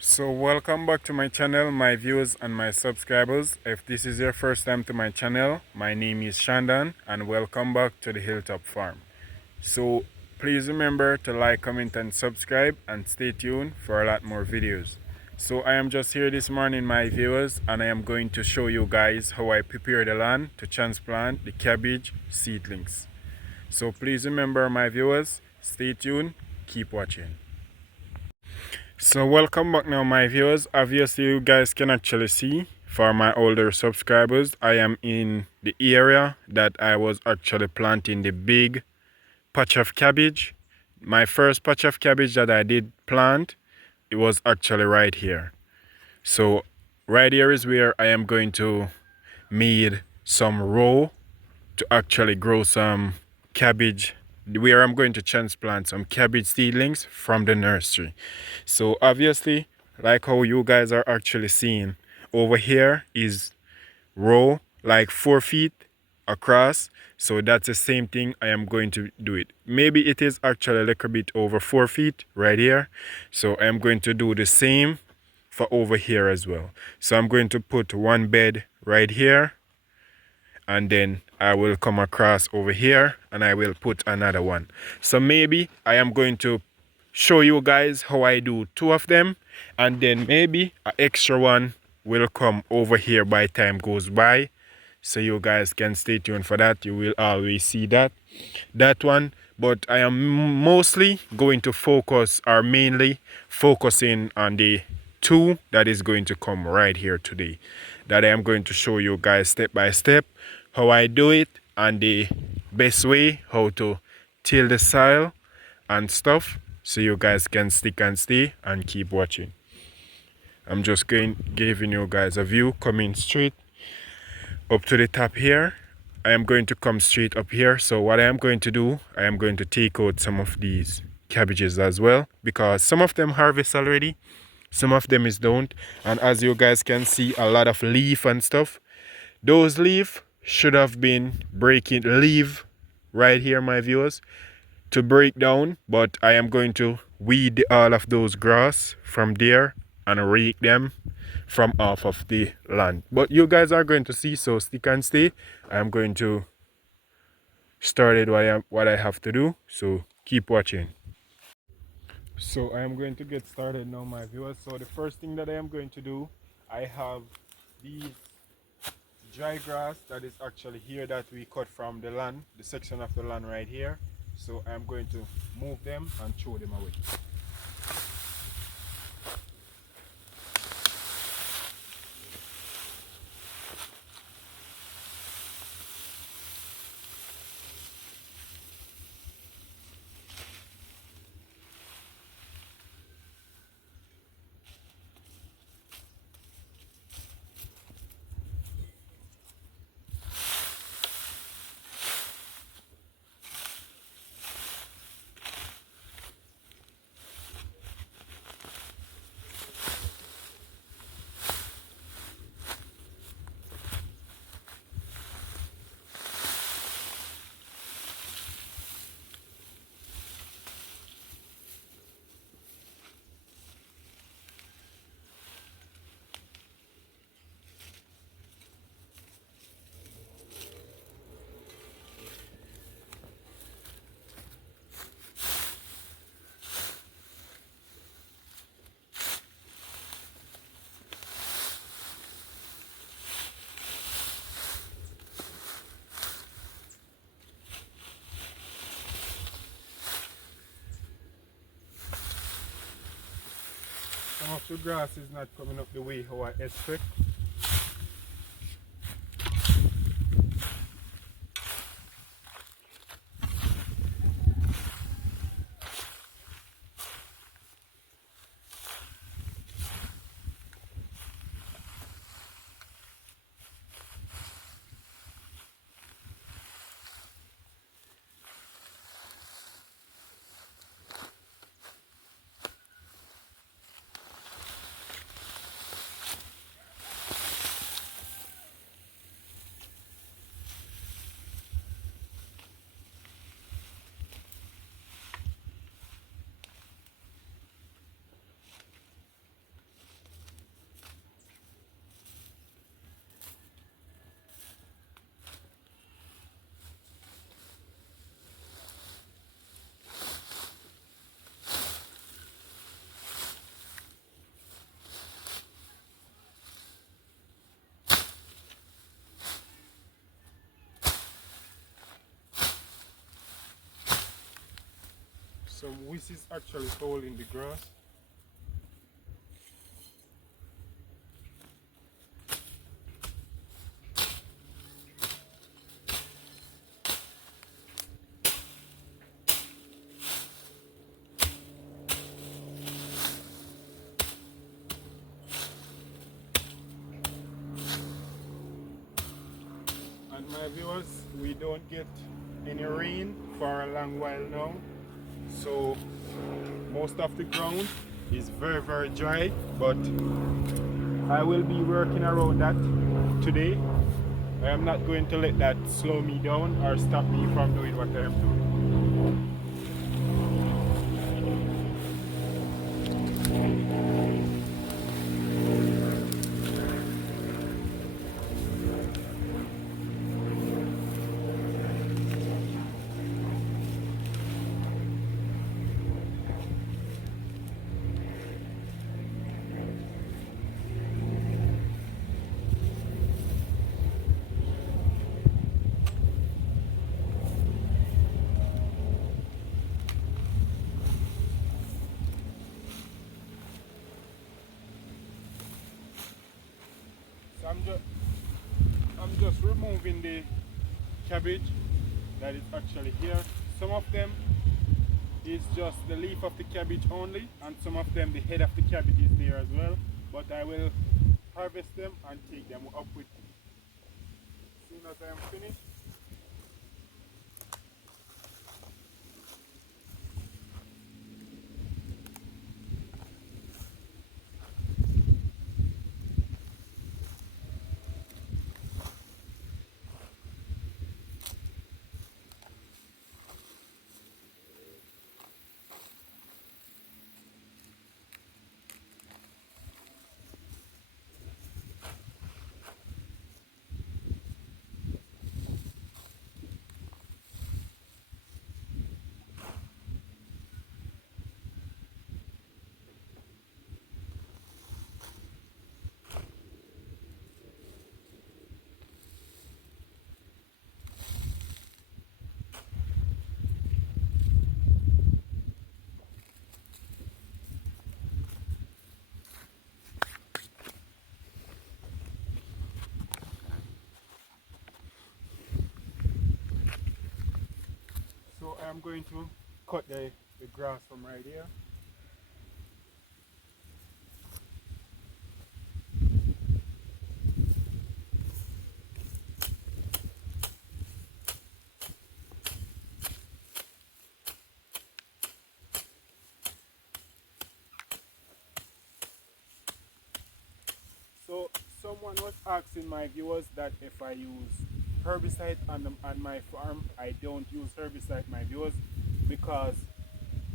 So welcome back to my channel, my viewers and my subscribers. If this is your first time to my channel, my name is Shandan and welcome back to the Hilltop Farm. So please remember to like, comment and subscribe and stay tuned for a lot more videos. So I am just here this morning, my viewers, and I am going to show you guys how I prepare the land to transplant the cabbage seedlings. So please remember, my viewers, stay tuned, keep watching. So welcome back now, my viewers. Obviously you guys can actually see, for my older subscribers, I am in the area that I was actually planting the big patch of cabbage. My first patch of cabbage that I did plant, it was actually right here. So right here is where I am going to made some row to actually grow some cabbage, where I'm going to transplant some cabbage seedlings from the nursery. So obviously, like how you guys are actually seeing, over here is row like 4 feet across. So that's the same thing I am going to do it. Maybe it is actually a little bit over 4 feet right here. So I'm going to do the same for over here as well. So I'm going to put one bed right here, and then I will come across over here and I will put another one. So maybe I am going to show you guys how I do 2 of them, and then maybe an extra one will come over here by time goes by. So you guys can stay tuned for that. You will always see that one. But I am mostly going to focus, or mainly focusing on the 2 that is going to come right here today, that I am going to show you guys step by step how I do it and the best way how to till the soil and stuff, so you guys can stick and stay and keep watching. I'm just giving you guys a view coming straight up to the top here. I am going to come straight up here. So what I am going to do, I am going to take out some of these cabbages as well, because some of them harvest already, some of them is don't. And as you guys can see, a lot of leaf and stuff, those leaf should have been breaking leaf right here, my viewers, to break down. But I am going to weed all of those grass from there and rake them from off of the land. But you guys are going to see, so stick and stay. I am going to start it what I have to do, so keep watching. So I am going to get started now, my viewers. So the first thing that I am going to do, I have these dry grass that is actually here that we cut from the land, the section of the land right here. So I'm going to move them and throw them away. Some of the grass is not coming up the way how I expect. some whistles actually hole in the grass. And my viewers, we don't get any rain for a long while now, so most of the ground is very dry, but I will be working around that today. I am not going to let that slow me down or stop me from doing what I am doing. So I'm just removing the cabbage that is actually here. Some of them is just the leaf of the cabbage only, and some of them the head of the cabbage is there as well, but I will harvest them and take them up with me. As soon as I am finished, so I am going to cut the grass from right here. So someone was asking my viewers that if I use herbicide on my farm. I don't use herbicide, my viewers, because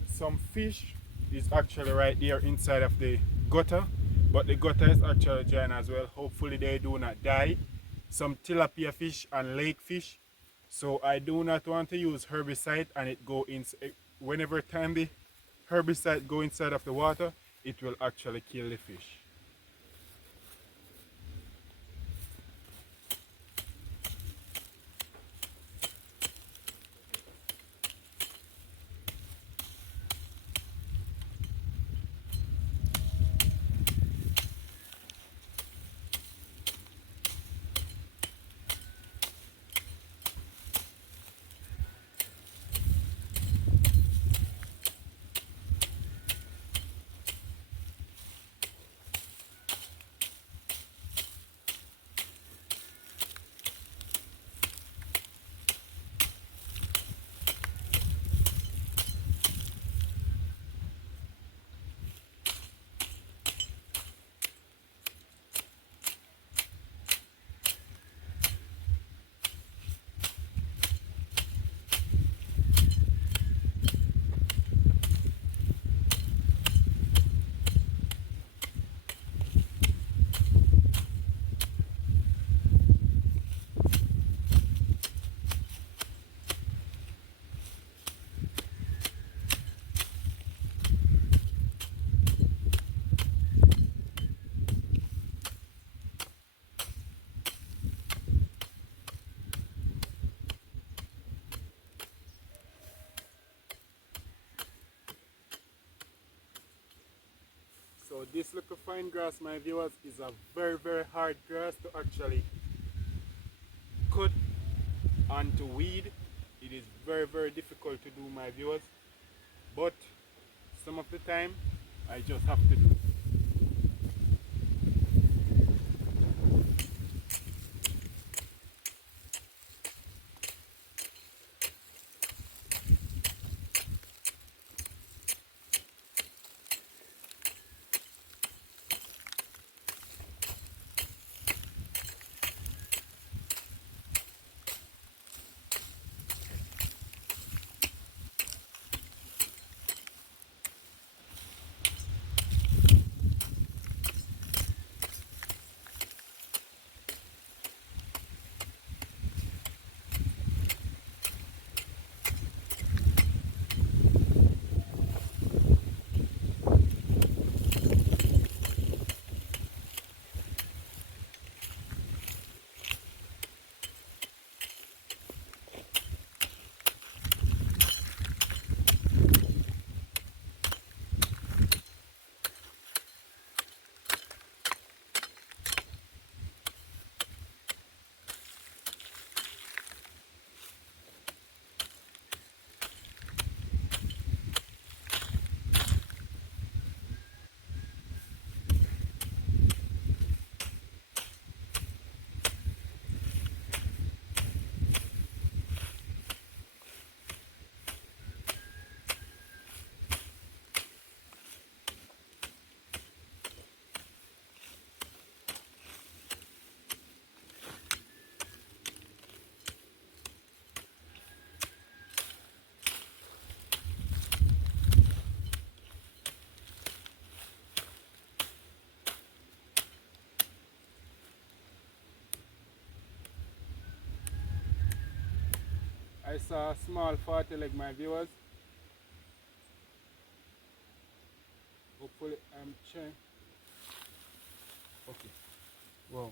some fish is actually right there inside of the gutter, but the gutter is actually drying as well. Hopefully they do not die. Some tilapia fish and lake fish. So I do not want to use herbicide and it go in. Whenever time the herbicide go inside of the water, it will actually kill the fish. So this little fine grass, my viewers, is a very hard grass to actually cut and to weed. It is very difficult to do, my viewers, but some of the time I just have to do it. I saw a small 40 leg, my viewers. Hopefully I'm trying. Okay. Wow.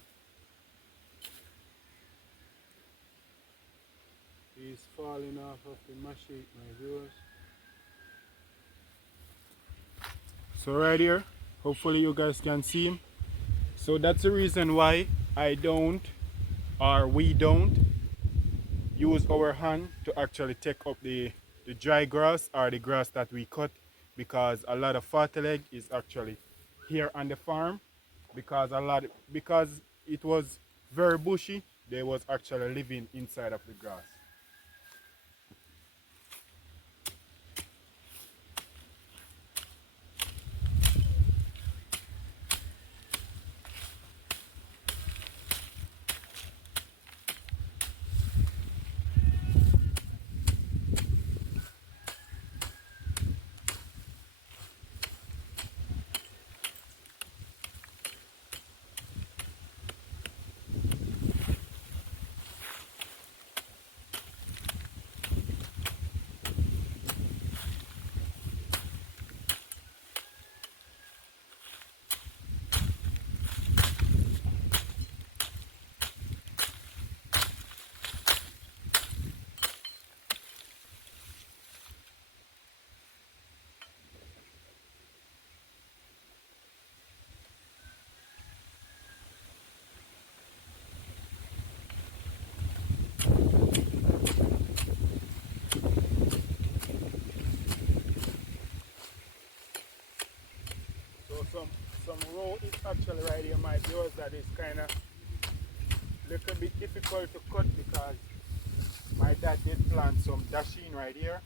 He's falling off of the machine, my viewers. So right here, hopefully you guys can see him. So that's the reason why I don't, or we don't, use our hand to actually take up the dry grass or the grass that we cut, because a lot of fertilizer is actually here on the farm, because it was very bushy. They was actually living inside of the grass. So some row is actually right here, my viewers, that is kind of little bit difficult to cut, because my dad did plant some dasheen right here.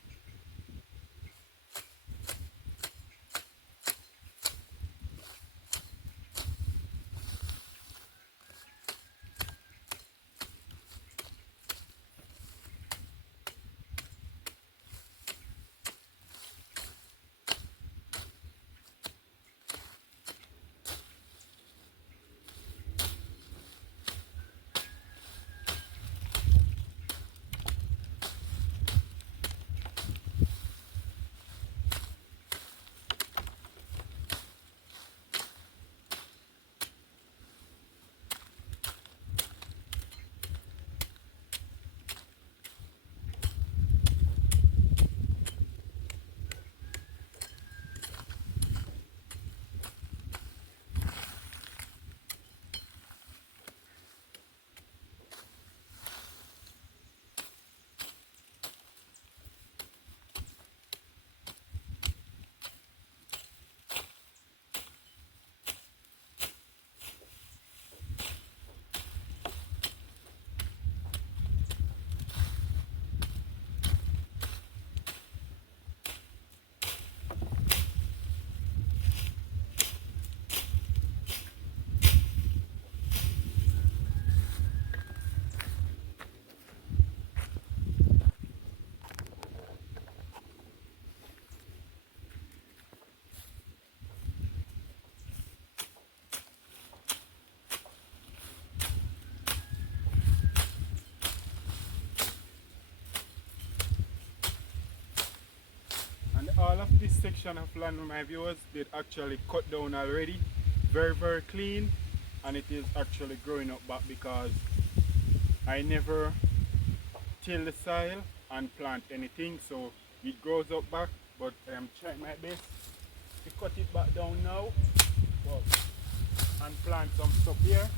section of land my viewers did actually cut down already. Very clean, and it is actually growing up back because I never till the soil and plant anything, so it grows up back. But I am trying my best to cut it back down now, well, and plant some stuff here.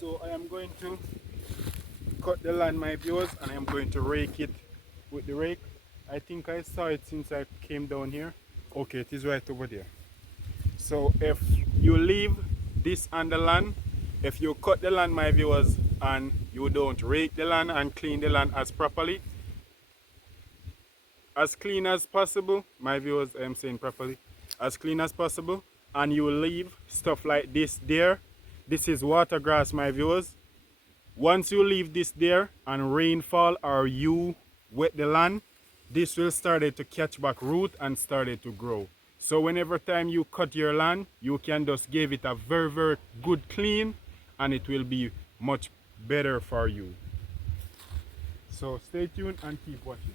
So I am going to cut the land my viewers, and I am going to rake it with the rake. I think I saw it since I came down here. Okay, it is right over there. So if you leave this on the land, if you cut the land my viewers and you don't rake the land and clean the land as properly, as clean as possible, my viewers, I am saying properly, as clean as possible, and you leave stuff like this there, this is water grass my viewers. Once you leave this there and rainfall or you wet the land, this will start to catch back root and started to grow. So whenever time you cut your land, you can just give it a very good clean, and it will be much better for you. So stay tuned and keep watching.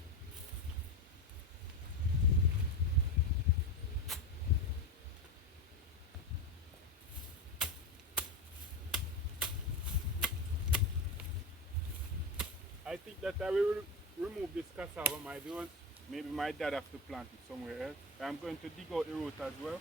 I think that I will remove this cassava my viewers. Maybe my dad have to plant it somewhere else. I'm going to dig out the root as well.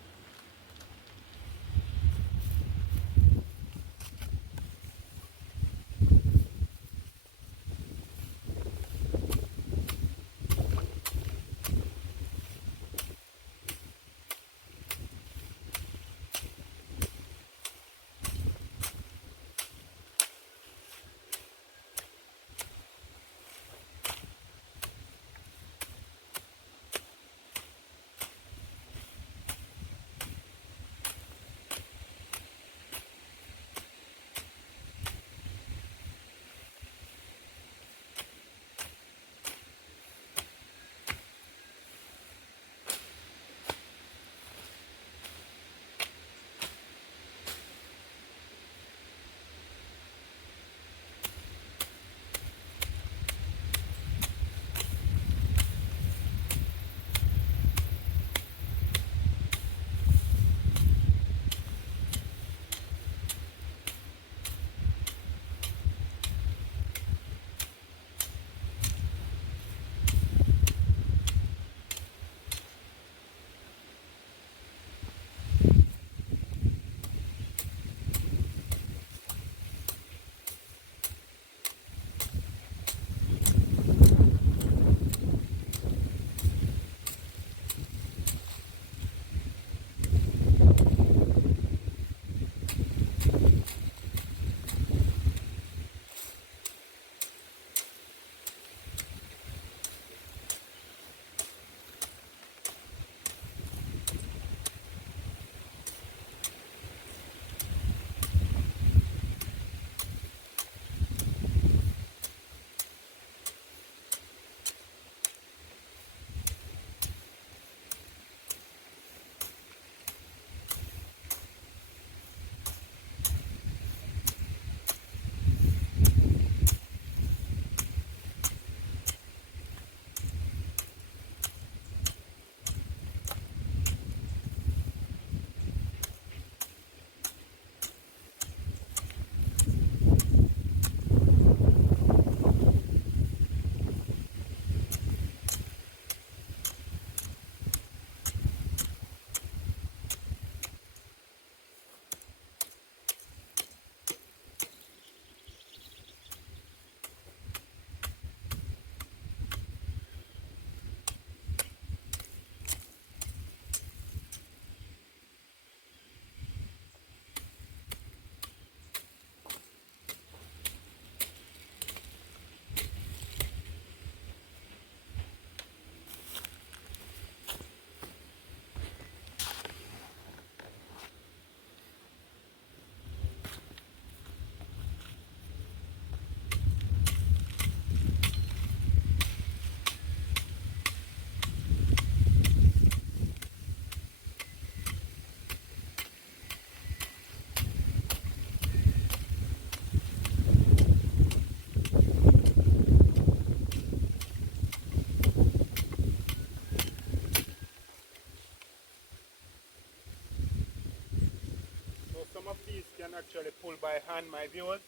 these can actually pull by hand, my viewers,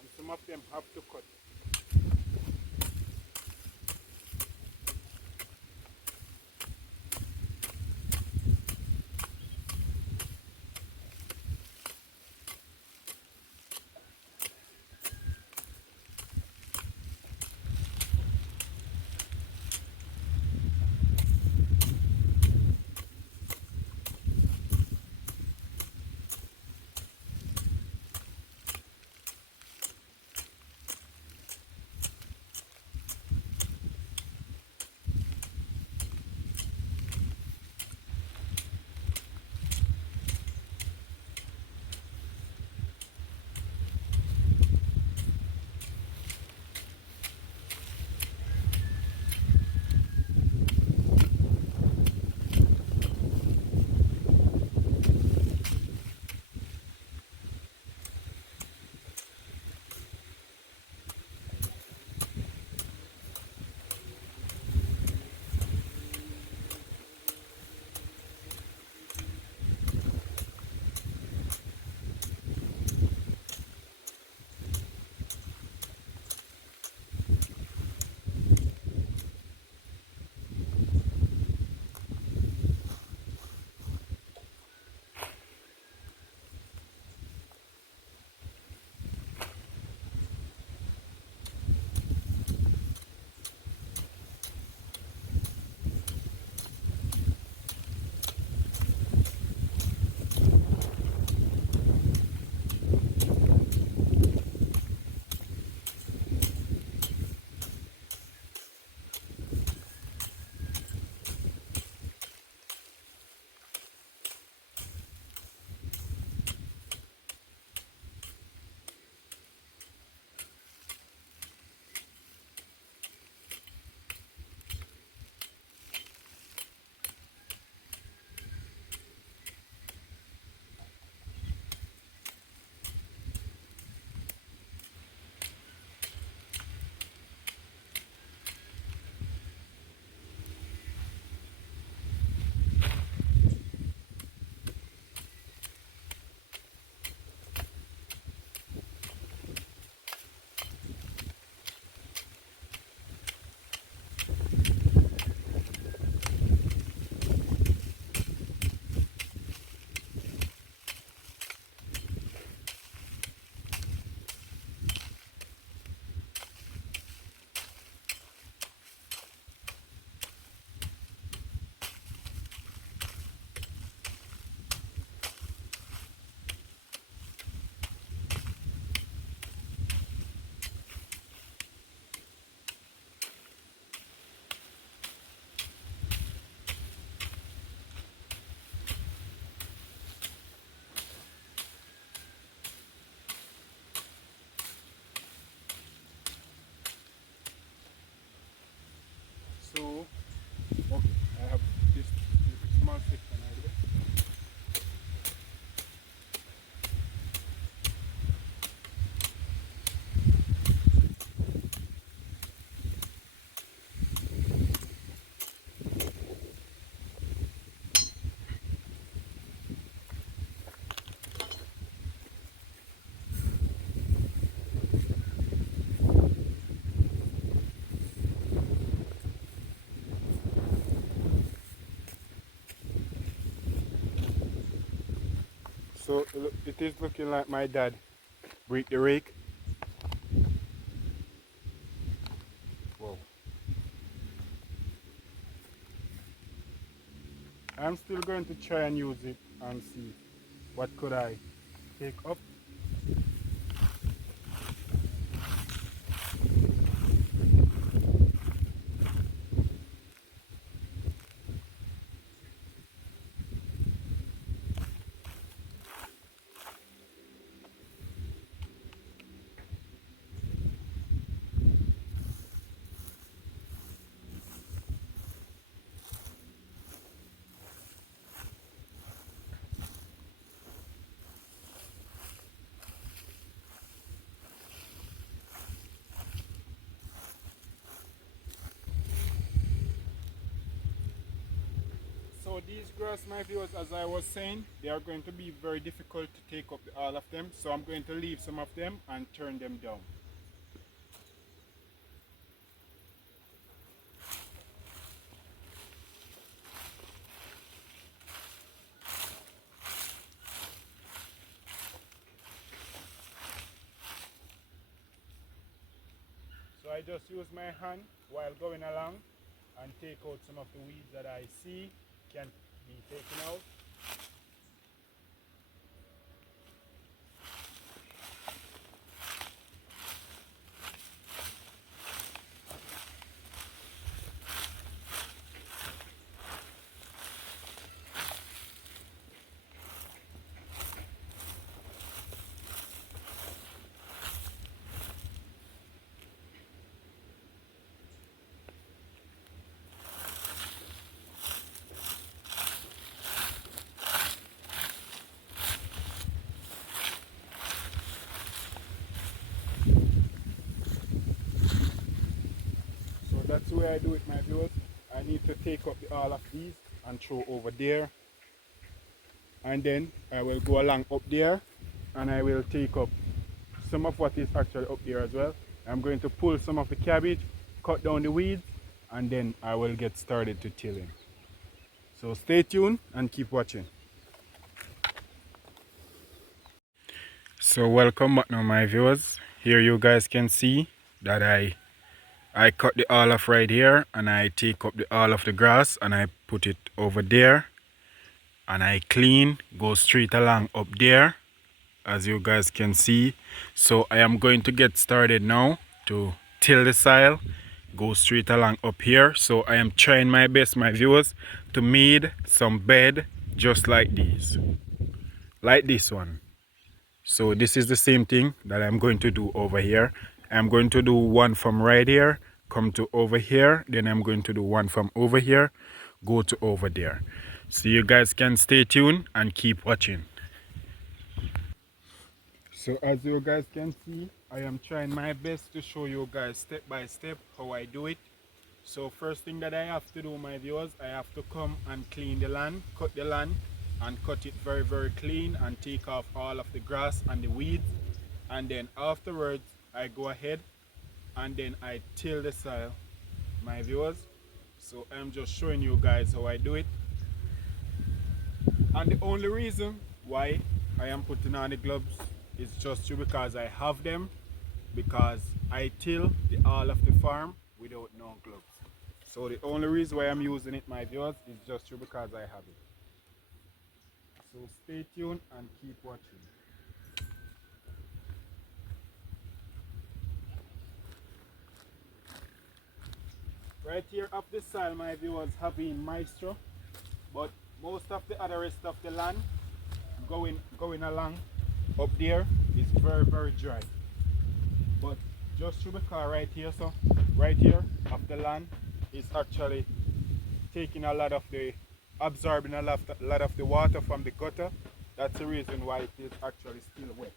and some of them have to cut. So, okay, I have this little small section right there. So it is looking like my dad break the rake. Whoa. I'm still going to try and use it and see what could I take up. So these grass, my viewers, as I was saying, they are going to be very difficult to take up all of them. So I'm going to leave some of them and turn them down. So I just use my hand while going along and take out some of the weeds that I see can be taken out. So that's the way I do it, my viewers. I need to take up all of these and throw over there. And then I will go along up there and I will take up some of what is actually up there as well. I'm going to pull some of the cabbage, cut down the weeds, and then I will get started to tilling. So stay tuned and keep watching. So welcome back now, my viewers. Here you guys can see that I cut the all off right here and I take up the all of the grass and I put it over there and I clean, go straight along up there, as you guys can see. So I am going to get started now to till the soil, go straight along up here. So I am trying my best, my viewers, to make some bed just like these, like this one. So this is the same thing that I'm going to do over here. I'm going to do one from right here, come to over here, then I'm going to do one from over here, go to over there. So you guys can stay tuned and keep watching. So as you guys can see, I am trying my best to show you guys step by step how I do it. So first thing that I have to do, my viewers, I have to come and clean the land, cut the land and cut it very, very clean and take off all of the grass and the weeds. And then afterwards, I go ahead and then I till the soil, my viewers. So I'm just showing you guys how I do it. And the only reason why I am putting on the gloves is just because I have them, because I till the all of the farm without no gloves. So the only reason why I'm using it, my viewers, is just because I have it. So stay tuned and keep watching. Right here up the soil, my viewers, having moisture, but most of the other rest of the land going along up there is very, very dry. But just through the car right here, so right here of the land is actually taking a lot of the, absorbing a lot of the water from the gutter. That's the reason why it is actually still wet.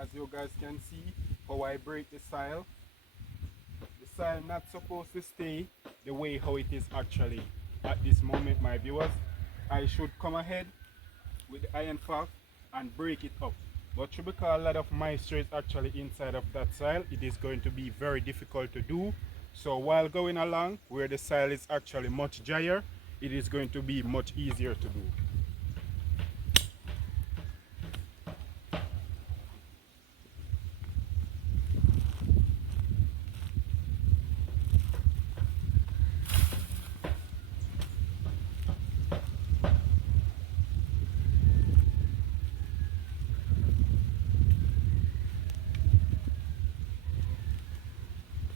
As you guys can see how I break the soil not supposed to stay the way how it is actually at this moment, my viewers. I should come ahead with the iron fork and break it up, but because a lot of moisture is actually inside of that soil, it is going to be very difficult to do. So while going along where the soil is actually much drier, it is going to be much easier to do.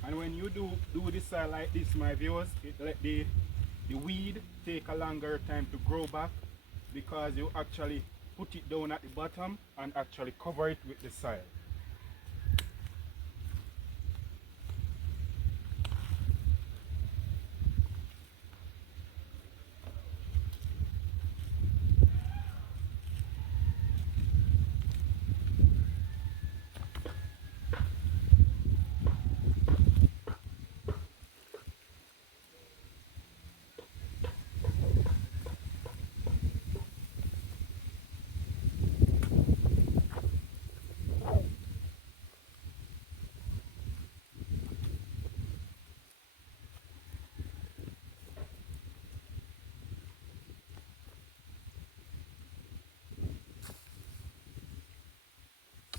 And when you do this like this, my viewers, it let the weed take a longer time to grow back because you actually put it down at the bottom and actually cover it with the soil.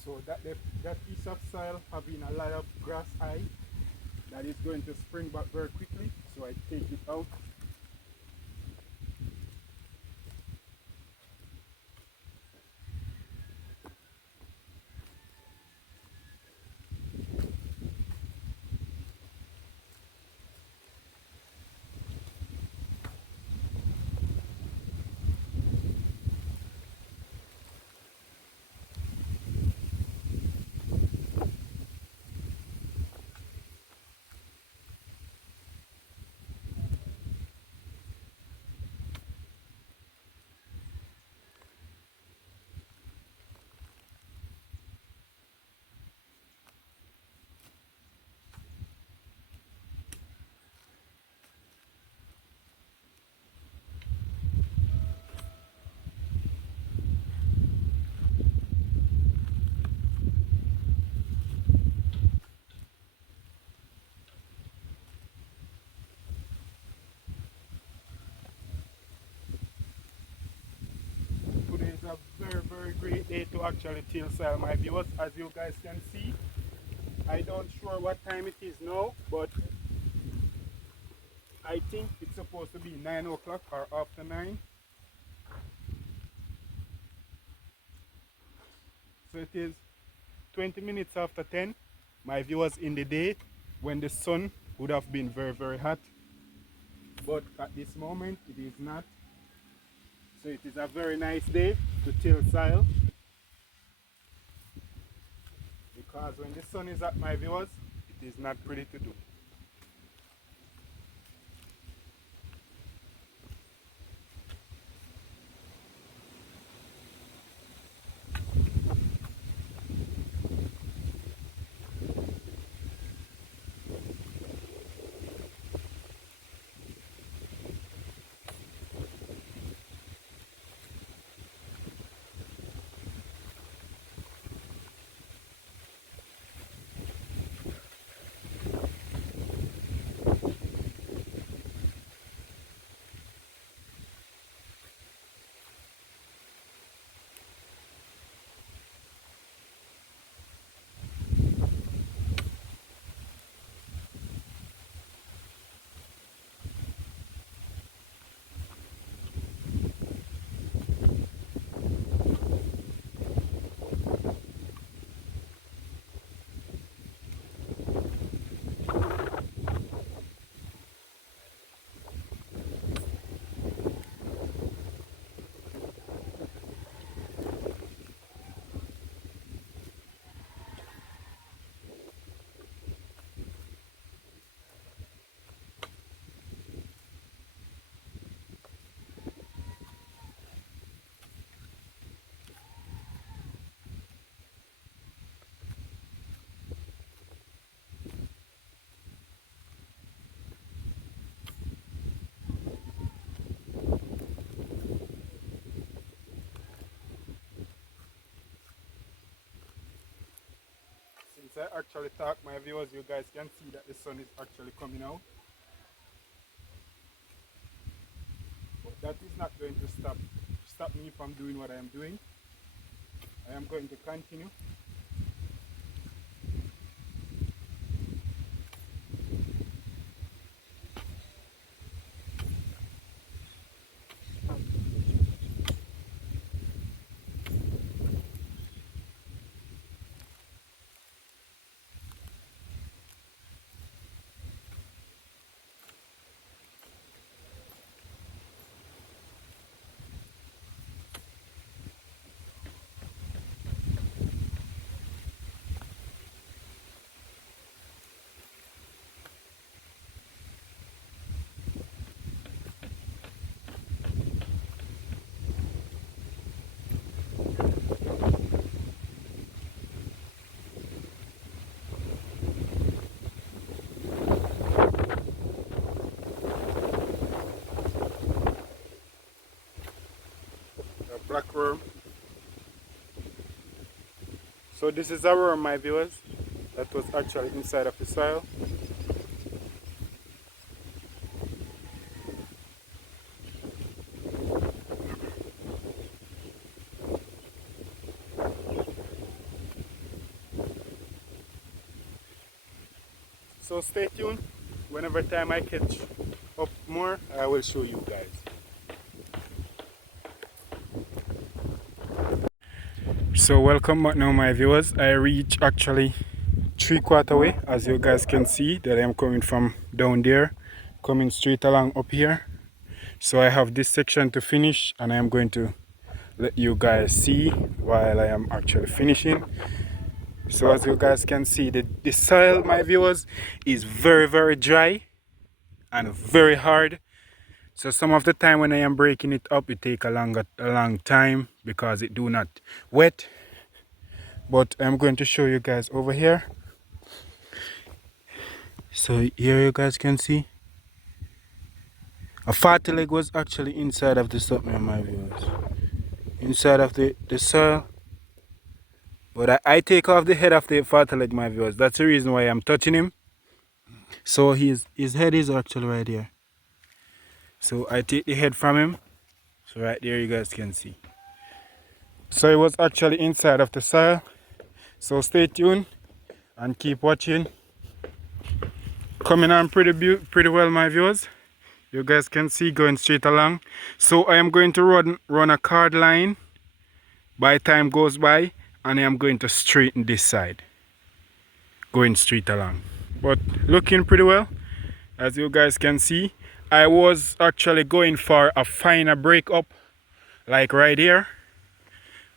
So that piece of soil having a lot of grass eye that is going to spring back very quickly. So I take it out. Today is a very great day to actually till soil, my viewers. As you guys can see, I don't sure what time it is now, but I think it's supposed to be 9 o'clock or after 9. So it is 20 minutes after 10, my viewers, in the day when the sun would have been very hot. But at this moment it is not. So it is a very nice day to till soil. Because when the sun is at, my viewers, it is not pretty to do. Since I actually talk, my viewers, you guys can see that the sun is actually coming out. But that is not going to stop me from doing what I am doing. I am going to continue. So this is a worm, my viewers, that was actually inside of the soil. So stay tuned. Whenever time I catch up more, I will show you guys. So welcome back now, my viewers. I reached actually 3/4 way, as you guys can see that I'm coming from down there, coming straight along up here. So I have this section to finish, and I am going to let you guys see while I am actually finishing. So as you guys can see, the soil, my viewers, is very dry and very hard. So some of the time when I am breaking it up, it take a long time because it do not wet. But I'm going to show you guys over here. So here you guys can see a 40 leg was actually inside of the something, my viewers, inside of the soil. But I take off the head of the 40 leg, my viewers. That's the reason why I'm touching him. So his head is actually right here. So I take the head from him. So right there you guys can see. So it was actually inside of the soil. So stay tuned and keep watching. Coming on pretty well, my viewers. You guys can see going straight along. So I am going to run a card line by time goes by, and I am going to straighten this side, going straight along. But looking pretty well, as you guys can see. I was actually going for a finer break up, like right here,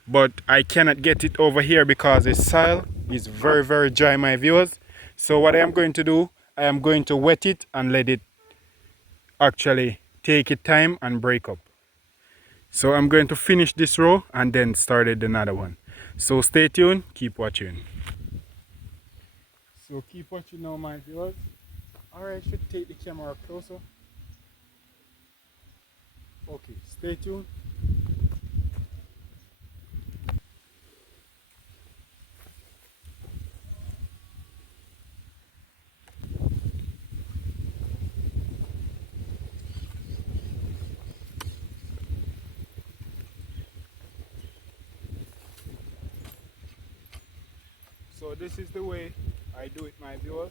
but I cannot get it over here because the soil is very dry, my viewers. So what I am going to do, I am going to wet it and let it actually take its time and break up. So I'm going to finish this row and then started another one. So stay tuned, keep watching. So keep watching now, my viewers. Alright, I should take the camera closer. Okay, stay tuned. So this is the way I do it, my viewers.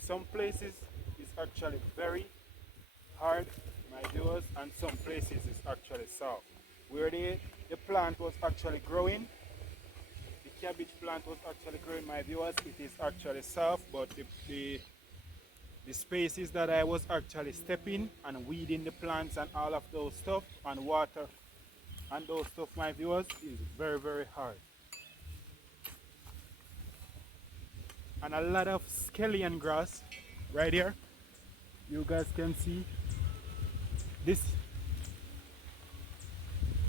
Some places it's actually very hard, my viewers, and some places it's actually soft. Where the plant was actually growing, the cabbage plant was actually growing, my viewers, it is actually soft, but the spaces that I was actually stepping and weeding the plants and all of those stuff and water and those stuff, my viewers, is very hard. And a lot of scallion grass right here. You guys can see this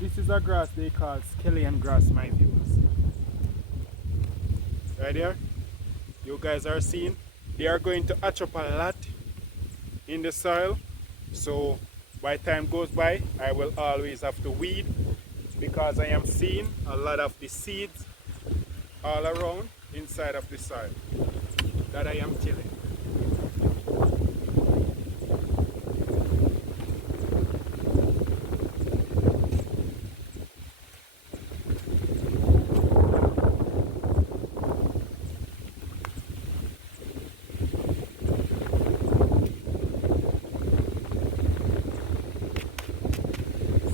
is a grass they call scallion grass, my viewers. Right here, you guys are seeing they are going to hatch up a lot in the soil. So by time goes by, I will always have to weed because I am seeing a lot of the seeds all around inside of the soil that I am tilling.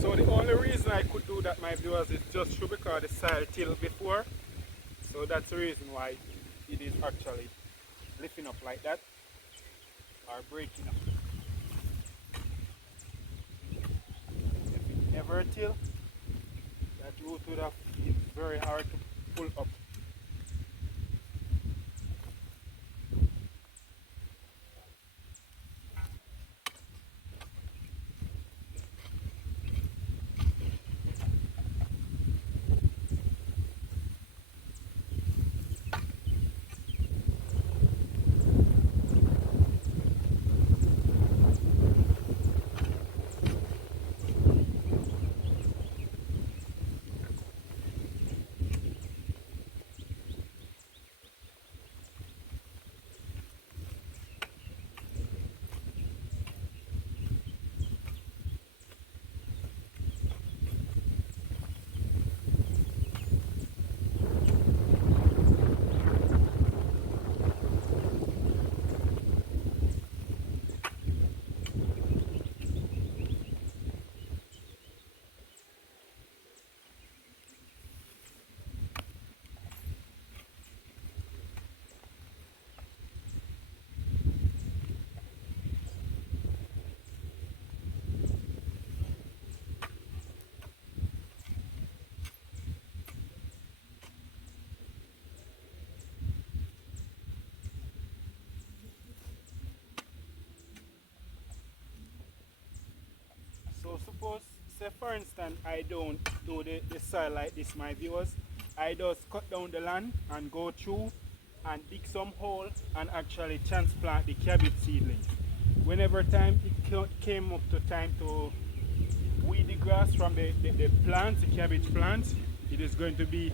So the only reason I could do that, my viewers, is just because the soil tilled before. So that's the reason why it is actually lifting up like that or breaking up. If it never till, that root would have been very hard to pull up. suppose, say for instance, I don't do the soil like this, my viewers. I just cut down the land and go through and dig some hole and actually transplant the cabbage seedlings. Whenever time it came up to time to weed the grass from the plants, the cabbage plants, it is going to be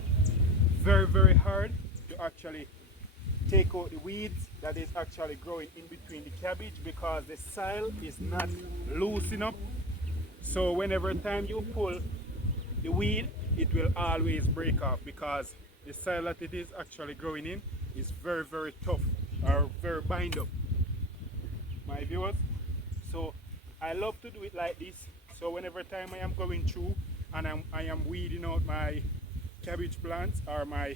very hard to actually take out the weeds that is actually growing in between the cabbage because the soil is not loose enough. So whenever time you pull the weed, it will always break off because the soil that it is actually growing in is very tough or very bind up, my viewers. So I love to do it like this. So whenever time I am going through and I am weeding out my cabbage plants or my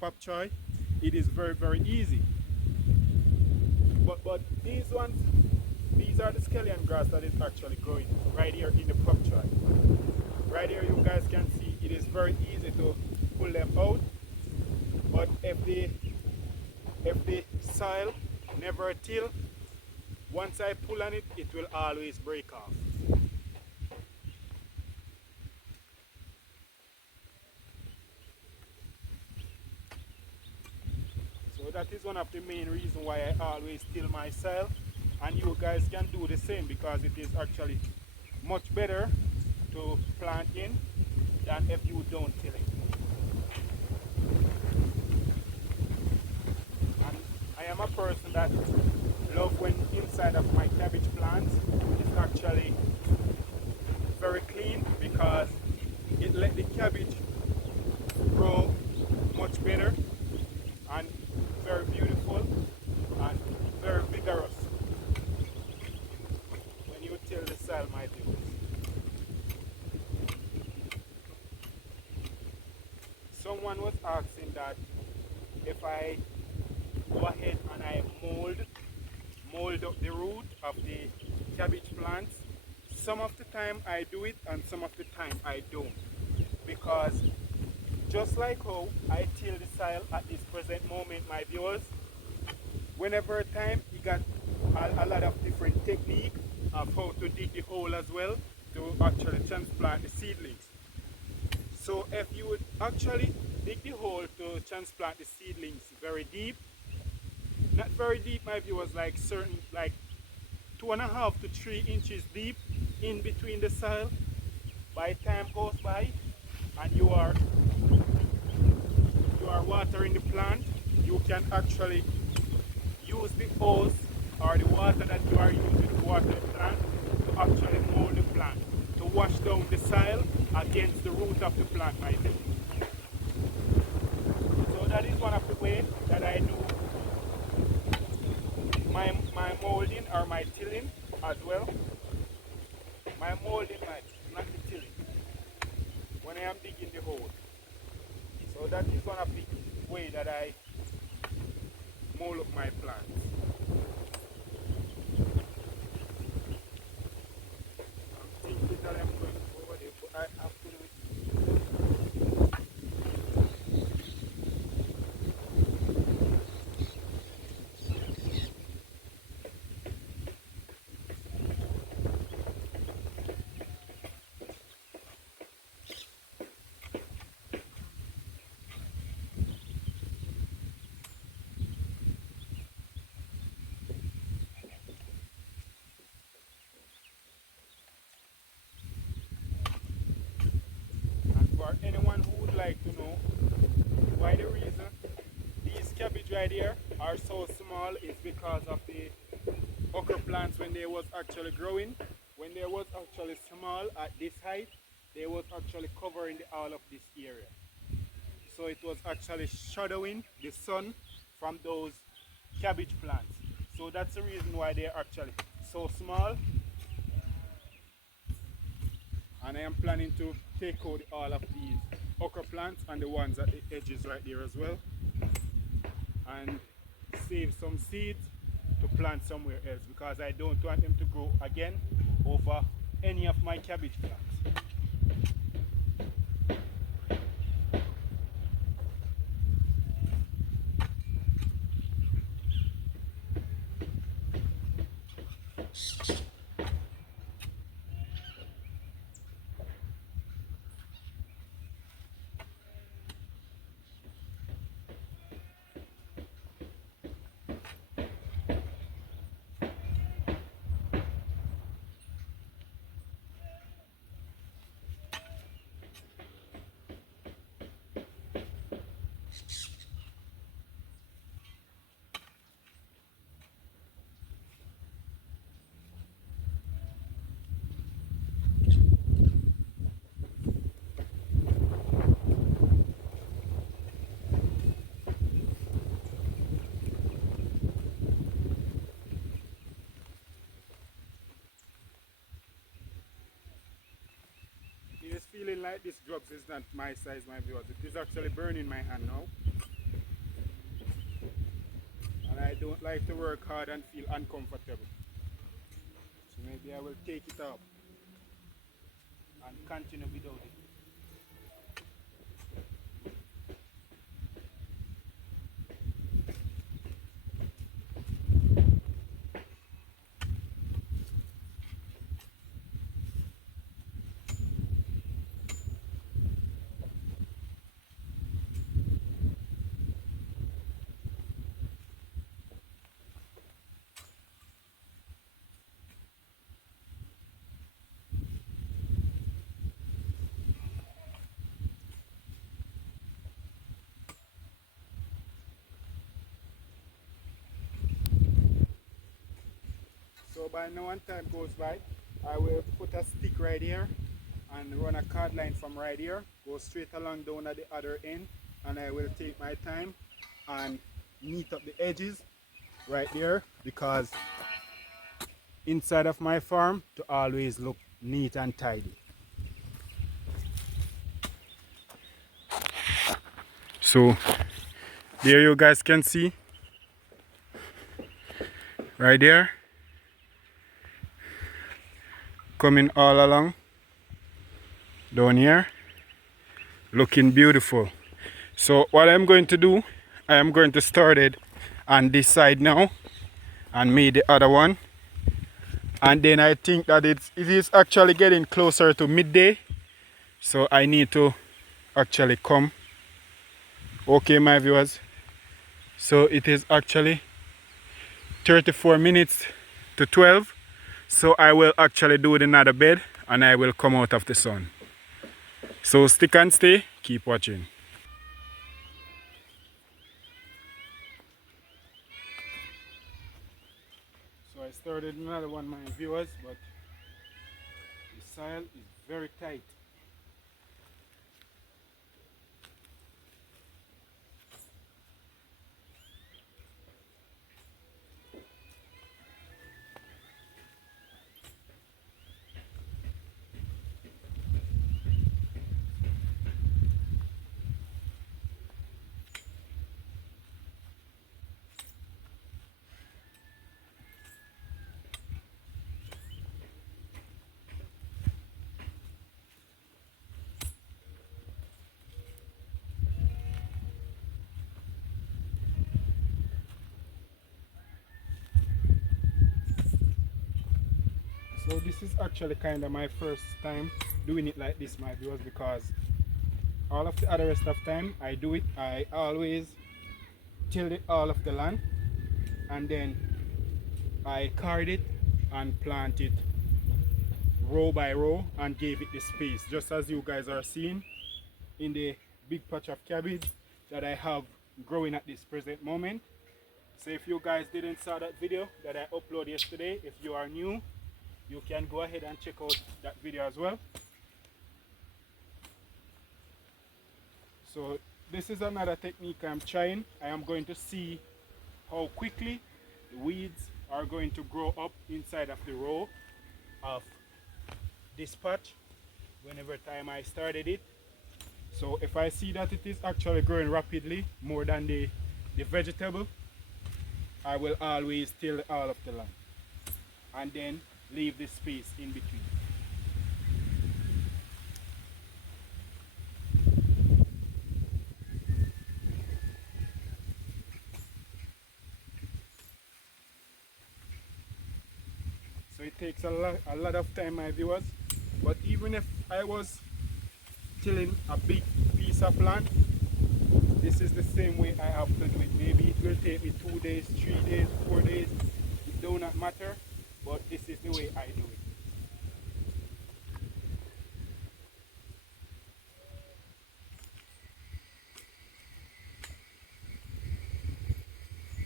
pop choy, it is very easy. But these ones, these are the scallion grass that is actually growing right here in the pop choy. Right here you guys can see it is very easy to pull them out. But if the soil never till, once I pull on it, it will always break off. So that is one of the main reasons why I always till my soil, and you guys can do the same because it is actually much better to plant in than if you don't till it. And I am a person that love when inside of my cabbage plants is actually very clean because it let the cabbage grow much better and very beautiful and very vigorous when you till the soil, my viewers. Someone was asking that if I go ahead and I mold up the root of the cabbage plants. Some of the time I do it and some of the time I don't, because just like how I till the soil at this present moment, my viewers, whenever time you got a lot of different technique of how to dig the hole as well to actually transplant the seedlings. So if you would actually dig the hole to transplant the seedlings very deep, not very deep, my viewers, like 2.5 to 3 inches deep in between the soil, by time goes by and you are watering the plant, you can actually use the hose or the water that you are using to water the plant to actually mold the plant, to wash down the soil against the root of the plant, my viewers. So that is one of the ways that I do my molding or my tilling as well. My molding, not the tilling, when I am digging the hole. So that is one of the way that I mold up my plants. I'm thinking that I'm going over there, but I have to do it. For anyone who would like to know why the reason these cabbage right here are so small is because of the okra plants when they was actually growing. When they was actually small at this height, they was actually covering all of this area. So it was actually shadowing the sun from those cabbage plants. So that's the reason why they're actually so small. And I am planning to take out all of these okra plants and the ones at the edges right there as well, and save some seeds to plant somewhere else because I don't want them to grow again over any of my cabbage plants. like this drugs is not my size, my viewers. It is actually burning my hand now. And I don't like to work hard and feel uncomfortable. So maybe I will take it off and continue without it. So by now when time goes by, I will put a stick right here and run a card line from right here, go straight along down at the other end, and I will take my time and neat up the edges right there, because inside of my farm to always look neat and tidy. So there you guys can see right there, coming all along down here, looking beautiful. So what I'm going to do, I am going to start it on this side now and make the other one, and then I think that it is actually getting closer to midday, so I need to actually come. Okay, my viewers, so it is actually 34 minutes to 12, so I will actually do another bed and I will come out of the sun. So stick and stay, keep watching. So I started another one, my viewers, but the soil is very tight. So this is actually kind of my first time doing it like this, my viewers, because all of the other rest of time I do it, I always till all of the land and then I card it and plant it row by row and gave it the space, just as you guys are seeing in the big patch of cabbage that I have growing at this present moment. So if you guys didn't saw that video that I uploaded yesterday, if you are new, you can go ahead and check out that video as well. So this is another technique I'm trying. I am going to see how quickly the weeds are going to grow up inside of the row of this patch whenever time I started it. So if I see that it is actually growing rapidly more than the vegetable, I will always till all of the land and then leave the space in between. So it takes a lot of time, my viewers, but even if I was tilling a big piece of land, this is the same way I have to do it. Maybe it will take me 2 days, 3 days, 4 days, it do not matter, but this is the way I do it.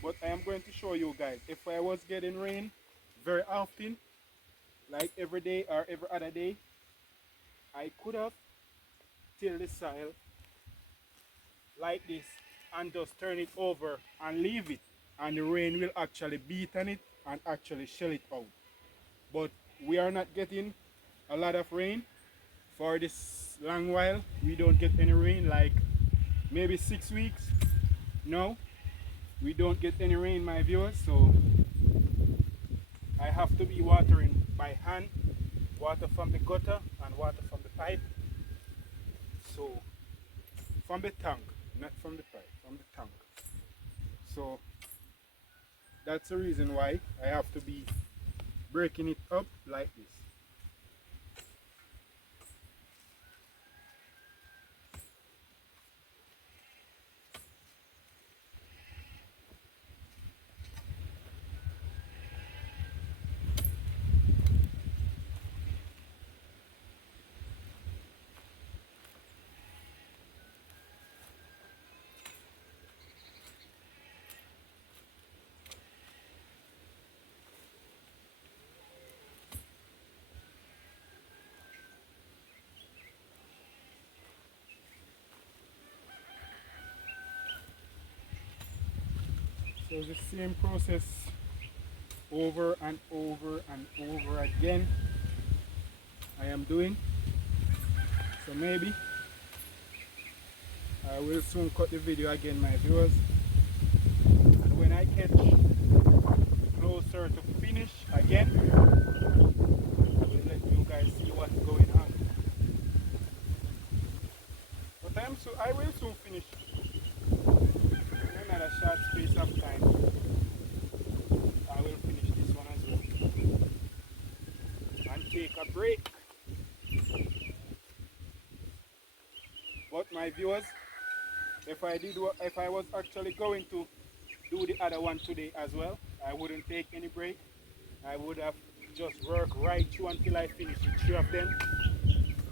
But I am going to show you guys, if I was getting rain very often, like every day or every other day, I could have tilled the soil like this and just turn it over and leave it, and the rain will actually beat on it and actually shell it out. But we are not getting a lot of rain for this long while we don't get any rain, like maybe 6 weeks. No, we don't get any rain, my viewers, so I have to be watering by hand, water from the gutter and water from the pipe. So from the tank, not from the pipe, from the tank. So that's the reason why I have to be breaking it up like this. So the same process over and over and over again I am doing. So maybe I will soon cut the video again, my viewers, and when I get closer to finish again, I will let you guys see what's going on. But I will soon finish in another short space of time. I will finish this one as well and take a break. But my viewers, if I was actually going to do the other one today as well, I wouldn't take any break. I would have just worked right through until I finish it, 3 of them,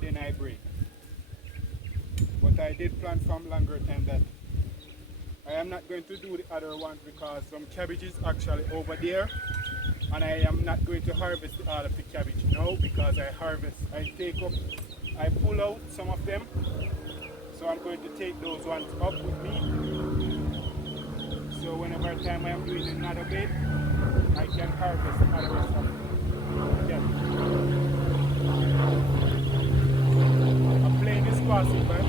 then I break. But I did plan from longer time that I am not going to do the other ones because some cabbage is actually over there, and I am not going to harvest all of the cabbage now, because I pull out some of them. So I'm going to take those ones up with me. So whenever time I am doing another bed, I can harvest the other rest of the cabbage. I'm playing this possible.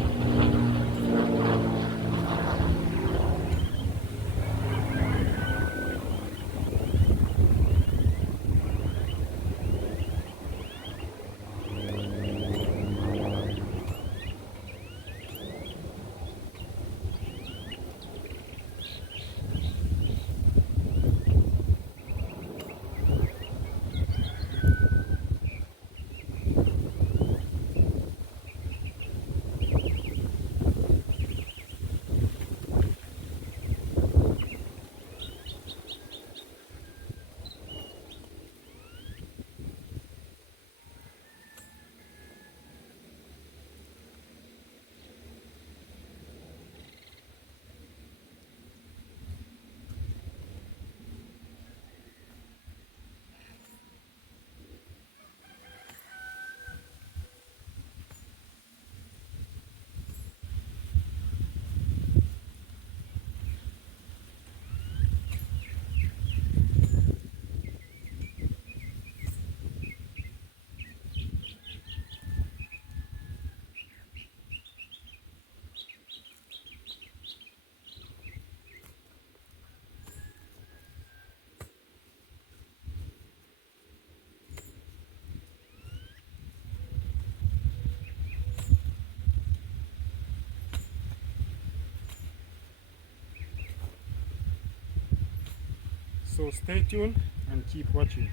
So stay tuned and keep watching.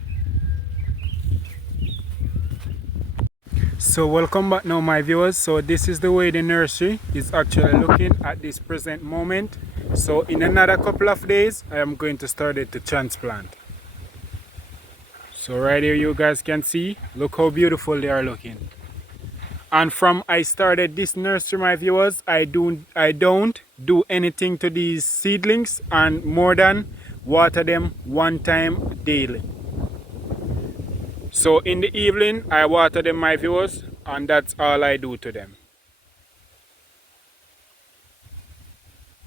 So welcome back now, my viewers. So this is the way the nursery is actually looking at this present moment. So in another couple of days I am going to start it to transplant. So right here you guys can see, look how beautiful they are looking. And from I started this nursery, my viewers, I don't do anything to these seedlings, and more than water them one time daily. So in the evening I water them, my viewers, and that's all I do to them.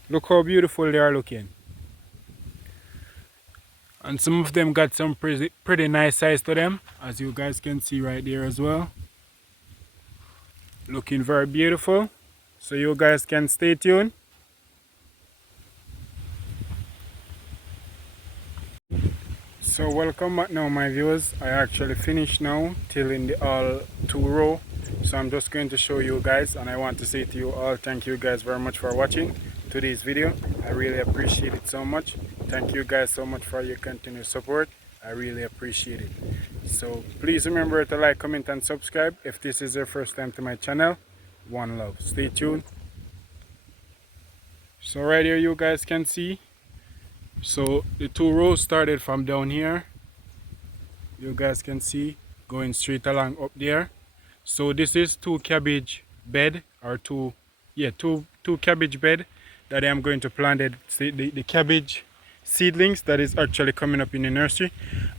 Look how beautiful they are looking. And some of them got some pretty nice size to them, as you guys can see right there as well. looking very beautiful. So you guys can stay tuned. So welcome back now my viewers. I actually finished now till in the all 2 row. So I'm just going to show you guys, and I want to say to you all, thank you guys very much for watching today's video. I really appreciate it so much. Thank you guys so much for your continued support. I really appreciate it. So please remember to like, comment and subscribe if this is your first time to my channel. One love. Stay tuned. So right here you guys can see, so the 2 rows started from down here. You guys can see going straight along up there. So this is 2 cabbage bed, or two cabbage bed that I am going to plant the cabbage seedlings that is actually coming up in the nursery.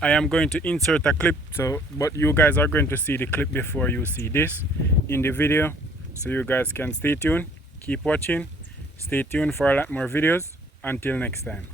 I am going to insert a clip, so but you guys are going to see the clip before you see this in the video. So you guys can stay tuned, keep watching, stay tuned for a lot more videos. Until next time.